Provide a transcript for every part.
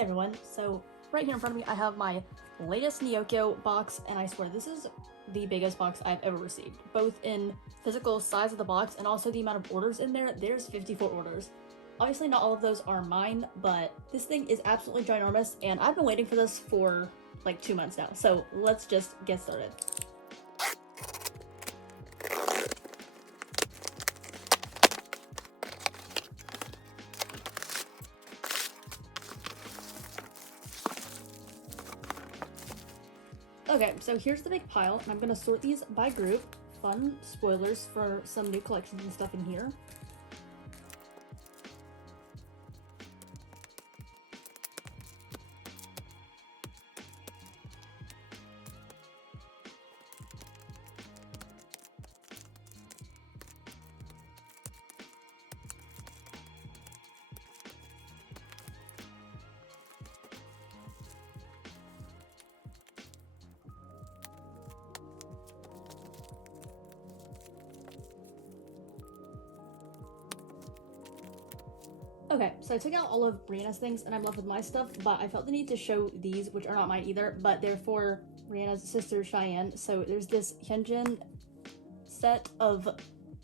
Hey everyone, so right here in front of me I have my latest Neokyo box, and I swear this is the biggest box I've ever received, both in physical size of the box and also the amount of orders in there. There's 54 orders. Obviously not all of those are mine, but this thing is absolutely ginormous and I've been waiting for this for like 2 months now, so let's just get started. Okay, so here's the big pile, and I'm gonna sort these by group. Fun spoilers for some new collections and stuff in here. Okay, so I took out all of Brianna's things and I'm left with my stuff, but I felt the need to show these, which are not mine either, but they're for Brianna's sister Cheyenne. So there's this Hyunjin set of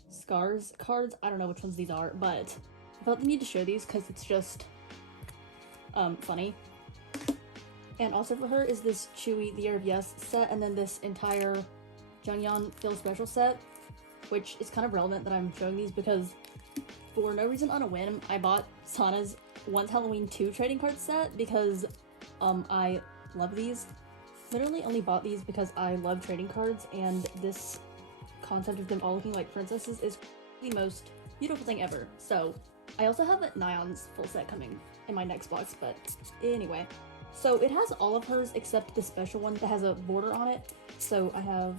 Scars cards. I don't know which ones these are, but I felt the need to show these because it's just funny. And also for her is this Chewy The Year of Yes set, and then this entire Jungyeon Feel Special set, which is kind of relevant that I'm showing these because for no reason on a whim, I bought Sana's Once Halloween 2 trading card set because I love these. Literally only bought these because I love trading cards, and this concept of them all looking like princesses is the most beautiful thing ever. So I also have Nion's full set coming in my next box, but anyway. So it has all of hers except the special one that has a border on it. So I have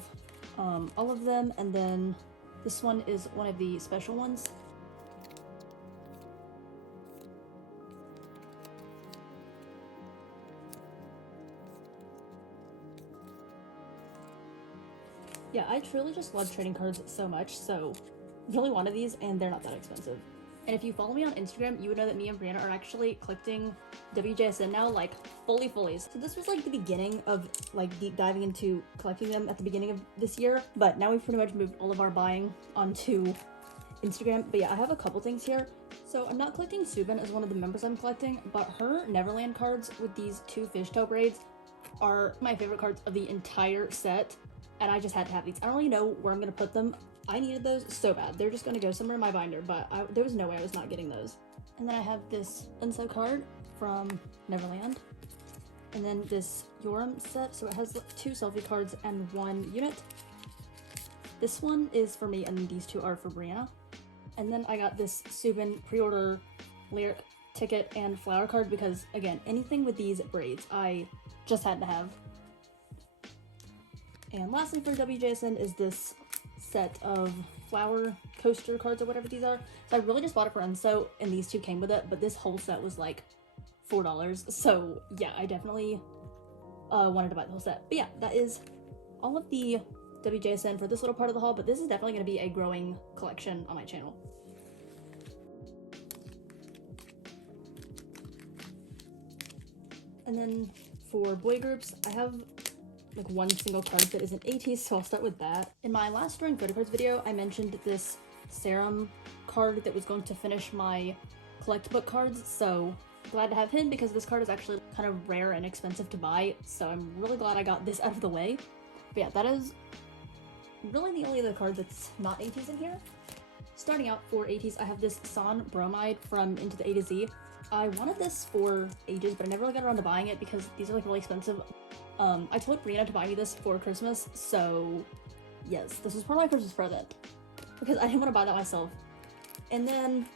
all of them, and then this one is one of the special ones. Yeah, I truly just love trading cards so much, so I really wanted these, and they're not that expensive. And if you follow me on Instagram, you would know that me and Brianna are actually collecting WHEEEE now, like fully. So this was like the beginning of like deep diving into collecting them at the beginning of this year, but now we've pretty much moved all of our buying onto Instagram. But yeah, I have a couple things here. So I'm not collecting Subin as one of the members I'm collecting, but her Neverland cards with these 2 fishtail braids are my favorite cards of the entire set. And I just had to have these. I don't really know where I'm gonna put them. I needed those so bad. They're just gonna go somewhere in my binder, but there was no way I was not getting those. And then I have this Unso card from Neverland. And then this Yoram set, so it has 2 selfie cards and 1 unit. This one is for me, and then these 2 are for Brianna. And then I got this Subin pre-order lyric ticket and flower card because, again, anything with these braids I just had to have. And lastly for WHEEEE is this set of flower coaster cards or whatever these are. So I really just bought it for Unso, and these 2 came with it, but this whole set was like $4. So yeah, I definitely wanted to buy the whole set. But yeah, that is all of the WHEEEE for this little part of the haul, but this is definitely going to be a growing collection on my channel. And then for boy groups, I have like 1 single card that is an ateez, so I'll start with that. In my last drawing photo cards video, I mentioned this Serum card that was going to finish my collect book cards, so glad to have him because this card is actually kind of rare and expensive to buy, so I'm really glad I got this out of the way. But yeah, that is really the only other card that's not ateez in here. Starting out for ateez, I have this San Bromide from Into the A to Z. I wanted this for ages, but I never really got around to buying it because these are like really expensive. I told Brianna to buy me this for Christmas, so yes, this was part of my Christmas present because I didn't want to buy that myself. And then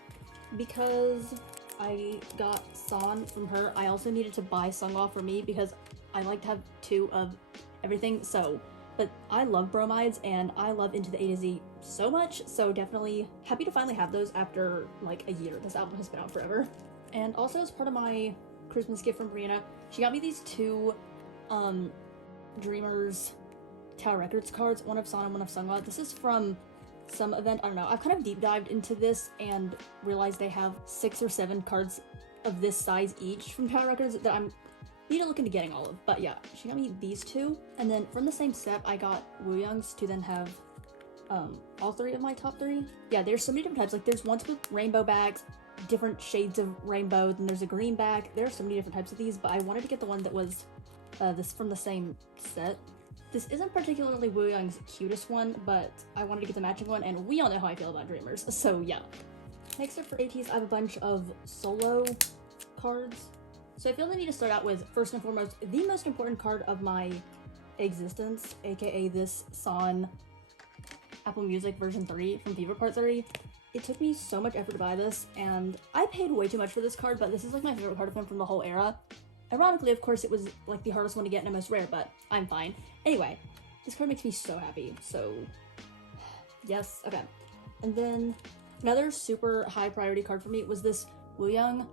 because I got San from her, I also needed to buy Sunghwa for me because I like to have 2 of everything. So, but I love bromides and I love Into the A to Z so much, so definitely happy to finally have those after like a year. This album has been out forever. And also as part of my Christmas gift from Brianna, she got me these 2 Dreamers Tower Records cards, one of San and one of Sunghwa. This is from some event, I don't know. I've kind of deep dived into this and realized they have 6 or 7 cards of this size each from Tower Records that I'm need to look into getting all of. But yeah, she got me these two. And then from the same set, I got Wooyoung's to then have all three of my top three. Yeah, there's so many different types. Like there's ones with rainbow bags, different shades of rainbow, then there's a green bag. There are so many different types of these, but I wanted to get the one that was this from the same set. This isn't particularly Wooyoung's cutest one, but I wanted to get the matching one, and we all know how I feel about Dreamers, so yeah. Next up for ateez, I have a bunch of solo cards. So I feel the need to start out with, first and foremost, the most important card of my existence, aka this San Apple Music version 3 from Fever Part 3. It took me so much effort to buy this, and I paid way too much for this card, but this is like my favorite card of him from the whole era. Ironically, of course, it was like the hardest one to get and most rare, but I'm fine. Anyway, this card makes me so happy, so yes, okay. And then another super high priority card for me was this Wooyoung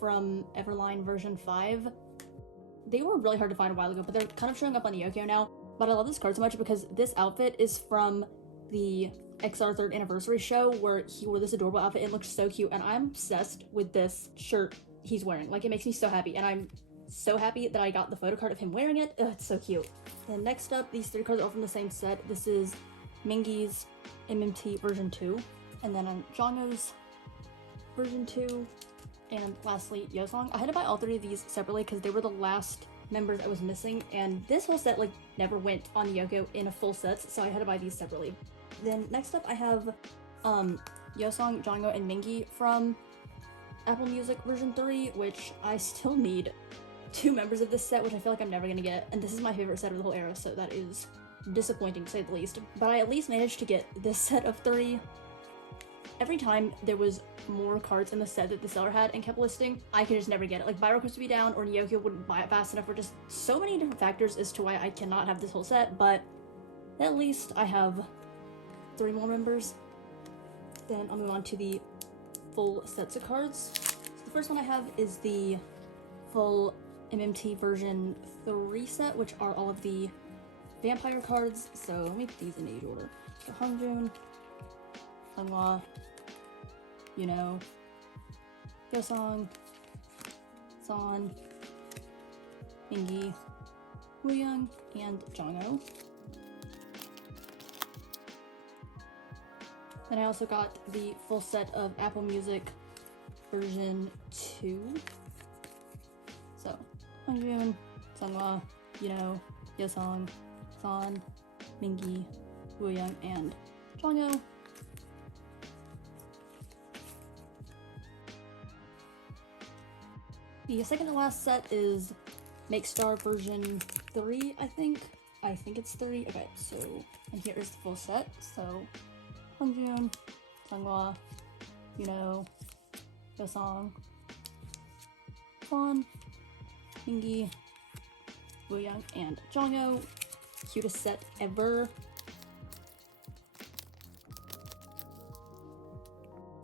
from Everline version 5. They were really hard to find a while ago, but they're kind of showing up on neokyo now. But I love this card so much because this outfit is from the XR 3rd anniversary show where he wore this adorable outfit. It looks so cute, and I'm obsessed with this shirt he's wearing. Like, it makes me so happy, and I'm so happy that I got the photo card of him wearing it. Ugh, it's so cute. And next up, these three cards are all from the same set. This is Mingi's MMT version 2, and then on Jongho's version 2, and lastly, Yeosang. I had to buy all three of these separately because they were the last members I was missing, and this whole set like never went on neokyo in a full set, so I had to buy these separately. Then next up I have Yeosang, Jongho, and Mingi from Apple Music version 3, which I still need 2 members of this set, which I feel like I'm never gonna get, and this is my favorite set of the whole era, so that is disappointing to say the least. But I at least managed to get this set of 3. Every time there was more cards in the set that the seller had and kept listing, I could just never get it. Like, buy request would be down, or neokyo wouldn't buy it fast enough, or just so many different factors as to why I cannot have this whole set, but at least I have 3 more members. Then I'll move on to the full sets of cards. So the first one I have is the full MMT version 3 set, which are all of the vampire cards. So let me put these in age order. So Hongjoon, Sunghwa, you know, Yeosang, San, Mingi, Wooyoung, and Jongho. Then I also got the full set of Apple Music version 2. So, Hongjoon, Sunghwa, you know, Yeosang, San, Mingi, Wooyoung, and Jongho. The second to last set is Make Star version 3, I think. I think it's 3. Okay, so, and here is the full set. So, Hongjoon, Sunghwa, you know, Yeosang, San, Mingi, Wooyoung, and Jongho. Cutest set ever.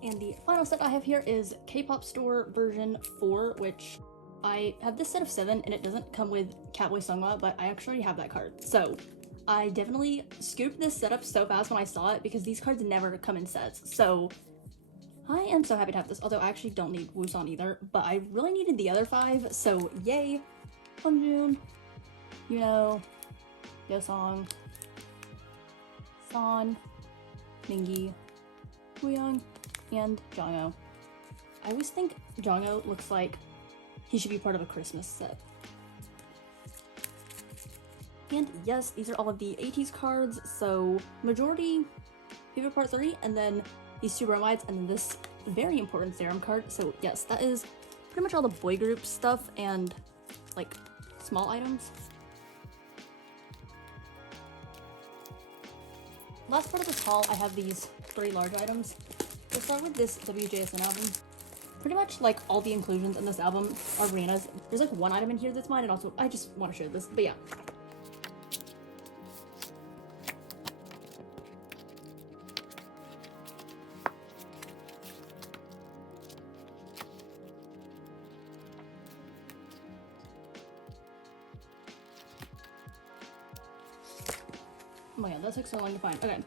And the final set I have here is K-Pop Store version 4, which I have this set of 7, and it doesn't come with Catboy Sunghwa, but I actually have that card. So I definitely scooped this setup so fast when I saw it because these cards never come in sets. So I am so happy to have this, although I actually don't need Woosan either, but I really needed the other 5, so yay! Hongjoon, you know, Yeosang, San, Mingi, Wooyoung, and Jongho. I always think Jongho looks like he should be part of a Christmas set. And yes, these are all of the ateez cards, so majority Fever Part 3, and then these 2 bromides, and then this very important serum card. So yes, that is pretty much all the boy group stuff and like small items. Last part of this haul, I have these 3 large items. We'll start with this WHEEEE album. Pretty much like all the inclusions in this album are Rina's. There's like 1 item in here that's mine, and also I just want to show this, but yeah. Oh my god, that took so long to find. Okay.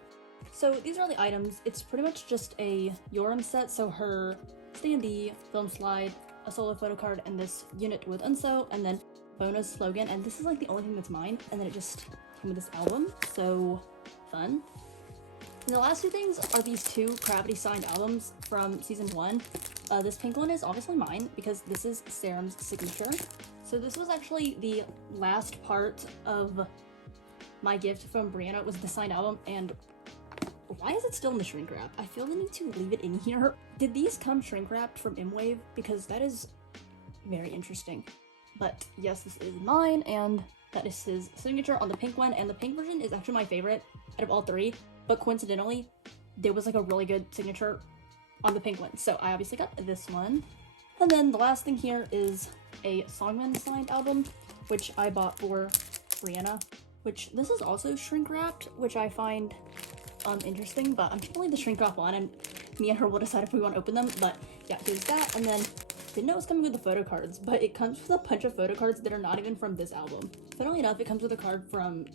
So these are all the items. It's pretty much just a Yoram set, so her stand-y, film slide, a solo photo card and this unit with Unso, and then bonus slogan, and this is like the only thing that's mine, and then it just came with this album, so fun. And the last two things are these two Gravity signed albums from season 1. This pink one is obviously mine because this is Serum's signature. So this was actually the last part of my gift from Brianna, was the signed album, and why is it still in the shrink wrap? I feel the need to leave it in here. Did these come shrink wrapped from Imwave? Because that is very interesting. But yes, this is mine, and that is his signature on the pink one, and the pink version is actually my favorite out of all three, but coincidentally, there was like a really good signature on the pink one, so I obviously got this one. And then the last thing here is a Songman signed album, which I bought for Brianna, which this is also shrink wrapped, which I find interesting, but I'm just gonna leave the shrink wrap on, and me and her will decide if we want to open them. But yeah, here's that, and then didn't know it was coming with the photo cards, but it comes with a bunch of photo cards that are not even from this album. Funnily enough, it comes with a card from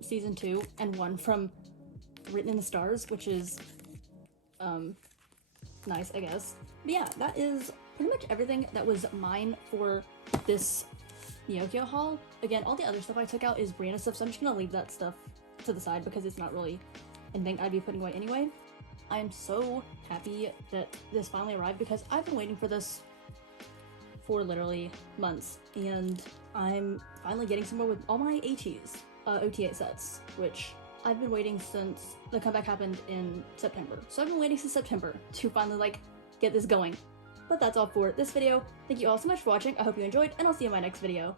season 2 and one from Written in the Stars, which is nice, I guess. But yeah, that is pretty much everything that was mine for this Neokyo haul. Again, all the other stuff I took out is Brianna stuff, so I'm just gonna leave that stuff to the side because it's not really anything I'd be putting away anyway. I am so happy that this finally arrived because I've been waiting for this for literally months, and I'm finally getting somewhere with all my ateez OTA sets, which I've been waiting since the comeback happened in September. So I've been waiting since September to finally like get this going. But that's all for this video. Thank you all so much for watching. I hope you enjoyed, and I'll see you in my next video.